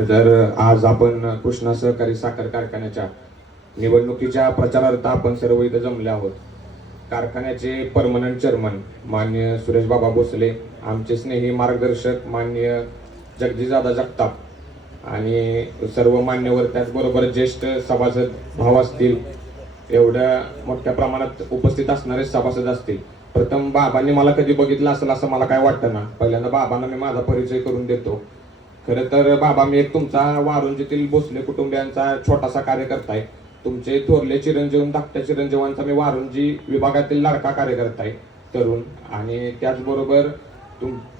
खरं तर आज आपण कृष्णा सहकारी साखर कारखान्याच्या निवडणुकीच्या प्रचारार्थ आपण सर्व इथं जमले आहोत. कारखान्याचे परमनंट चेअरमन माननीय सुरेश बाबा भोसले, आमचे स्नेही मार्गदर्शक माननीय जगदीशदादा जगताप आणि सर्व मान्यवर, त्याचबरोबर ज्येष्ठ सभासद भाव असतील, एवढ्या मोठ्या प्रमाणात उपस्थित असणारे सभासद असतील. प्रथम बाबांनी मला कधी बघितलं असेल असं मला काय वाटतं ना. पहिल्यांदा बाबांना मी माझा परिचय करून देतो. खरं तर बाबा, मी एक तुमचा वारुंजीतील भोसले कुटुंबियांचा छोटासा कार्यकर्ता आहे. तुमचे थोरले चिरंजीव, धाकट्या चिरंजीवांचा मी वारुंजी विभागातील लाडका कार्यकर्ता आहे तरुण. आणि त्याचबरोबर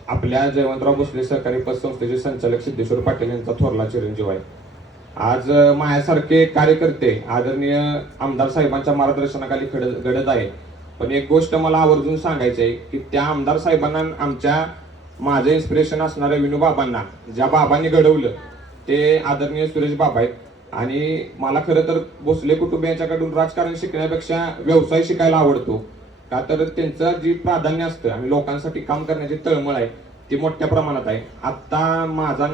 आपल्या जयवंतराव भोसले सहकारी पतसंस्थेचे संचालक सिद्धेश्वर पाटील यांचा थोरला चिरंजीव आहे. आज माझ्यासारखे कार्यकर्ते आदरणीय आमदार साहेबांच्या मार्गदर्शनाखाली घडत आहे. पण एक गोष्ट मला आवर्जून सांगायची आहे की त्या आमदार साहेबांना, आमच्या माझं इन्स्पिरेशन असणाऱ्या विनोबाबांना, ज्या बाबांनी घडवलं ते आदरणीय सुरेश बाबा आहेत. आणि मला खरं तर भोसले कुटुंबियांच्याकडून राजकारण शिकण्यापेक्षा व्यवसाय शिकायला आवडतो. का तर त्यांचं जी प्राधान्य असतं आणि लोकांसाठी काम करण्याची तळमळ आहे ती मोठ्या प्रमाणात आहे. आत्ता माझा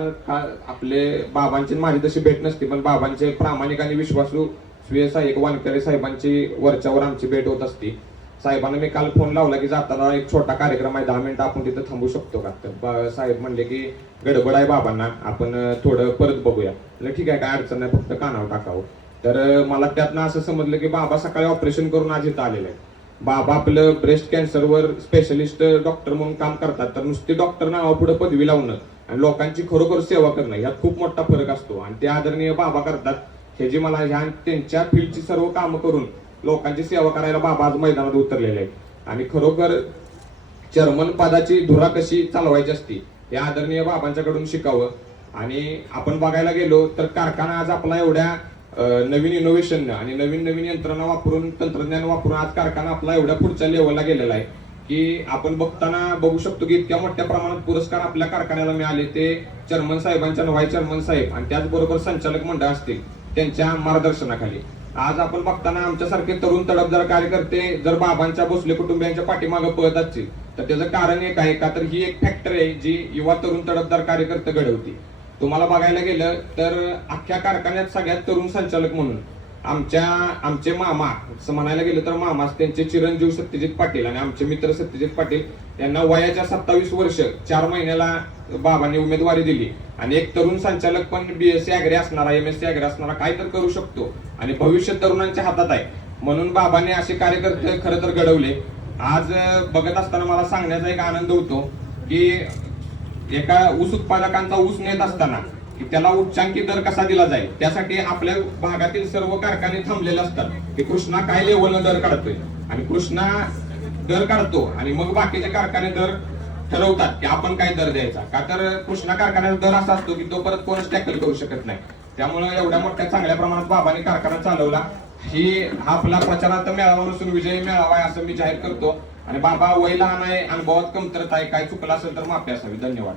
आपले बाबांची माझी तशी भेट नसते, पण बाबांचे प्रामाणिक आणि विश्वासू स्वीय सहाय्यक वानखेडे साहेबांची वरच्यावर आमची भेट होत असते. साहेबांना मी काल फोन लावला की जाताना एक छोटा कार्यक्रम आहे, 10 मिनिटं आपण तिथं थांबू शकतो का. तर साहेब म्हणले की गडबड आहे बाबांना, आपण थोडं परत बघूया. ठीक आहे, काय अडचण नाही, फक्त कानावर टाकावं. तर मला त्यातनं असं समजलं की बाबा सकाळी ऑपरेशन करून आज इथं आलेलं आहे. बाबा आपलं ब्रेस्ट कॅन्सरवर स्पेशलिस्ट डॉक्टर म्हणून काम करतात. तर नुसती डॉक्टर नावापुढे पदवी लावणं आणि लोकांची खरोखर सेवा करणं यात खूप मोठा फरक असतो. आणि ते आदरणीय बाबा करतात. हे जी मला ह्या त्यांच्या फील्डची सर्व कामं करून लोकांची सेवा करायला बाबा आज मैदानात उतरलेले आहेत. आणि खरोखर चेअरमन पदाची धुरा कशी चालवायची असती हे आदरणीय बाबांच्याकडून शिकावं. आणि आपण बघायला गेलो तर कारखाना आज आपला एवढ्या नवीन इनोव्हेशन आणि नवीन यंत्रणा वापरून, तंत्रज्ञान वापरून आज कारखाना आपला एवढ्या पुढच्या लेवलला गेलेला आहे की आपण बघू शकतो की इतक्या मोठ्या प्रमाणात पुरस्कार आपल्या कारखान्याला मिळाले ते चेअरमन साहेबांच्या, व्हाईस चेअरमन साहेब आणि त्याचबरोबर संचालक मंडळ असतील त्यांच्या मार्गदर्शनाखाली. आज आपण बघताना आमच्यासारखे तरुण तडफदार कार्यकर्ते जर बाबांच्या भोसले कुटुंबियांच्या पाठीमागे पळत असतील तर त्याचं कारण एक आहे का, तर ही एक फॅक्टरी आहे जी युवा तरुण तडफदार कार्यकर्ते घडवती. तुम्हाला बघायला गेलं तर अख्ख्या कारखान्यात सगळ्यात तरुण संचालक म्हणून आमचे मामा असं म्हणायला गेलं तर मामा, त्यांचे चिरंजीव सत्यजित पाटील आणि आमचे मित्र सत्यजित पाटील यांना वयाच्या 27 वर्ष 4 महिन्याला बाबांनी उमेदवारी दिली. आणि एक तरुण संचालक पण BSc ऍग्री असणारा, MSc ऍग्री असणारा काय तर करू शकतो आणि भविष्य तरुणांच्या हातात आहे. म्हणून बाबांनी असे कार्यकर्ते खरं तर घडवले. आज बघत असताना मला सांगण्याचा एक आनंद होतो की एका ऊस उत्पादकांचा ऊस नेत असताना की त्याला उच्चांकी दर कसा दिला जाईल त्यासाठी आपल्या भागातील सर्व कारखाने थांबलेले असतात की कृष्णा काय लेवलनं दर काढतोय. आणि कृष्णा दर काढतो आणि मग बाकीचे कारखाने दर ठरवतात की आपण काय दर द्यायचा. का तर कृष्णा कारखान्याचा दर असा असतो की तो परत कोणच टॅकल करू शकत नाही. त्यामुळे एवढ्या मोठ्या चांगल्या प्रमाणात बाबांनी कारखाना चालवला. हा आपला प्रचारार्थ मेळावा नसून विजयी मेळावा आहे असं मी जाहीर करतो. आणि बाबा वय लहान आहे, अनुभवात कमतरता आहे, काय चुकलं असेल तर माफी असावी. धन्यवाद.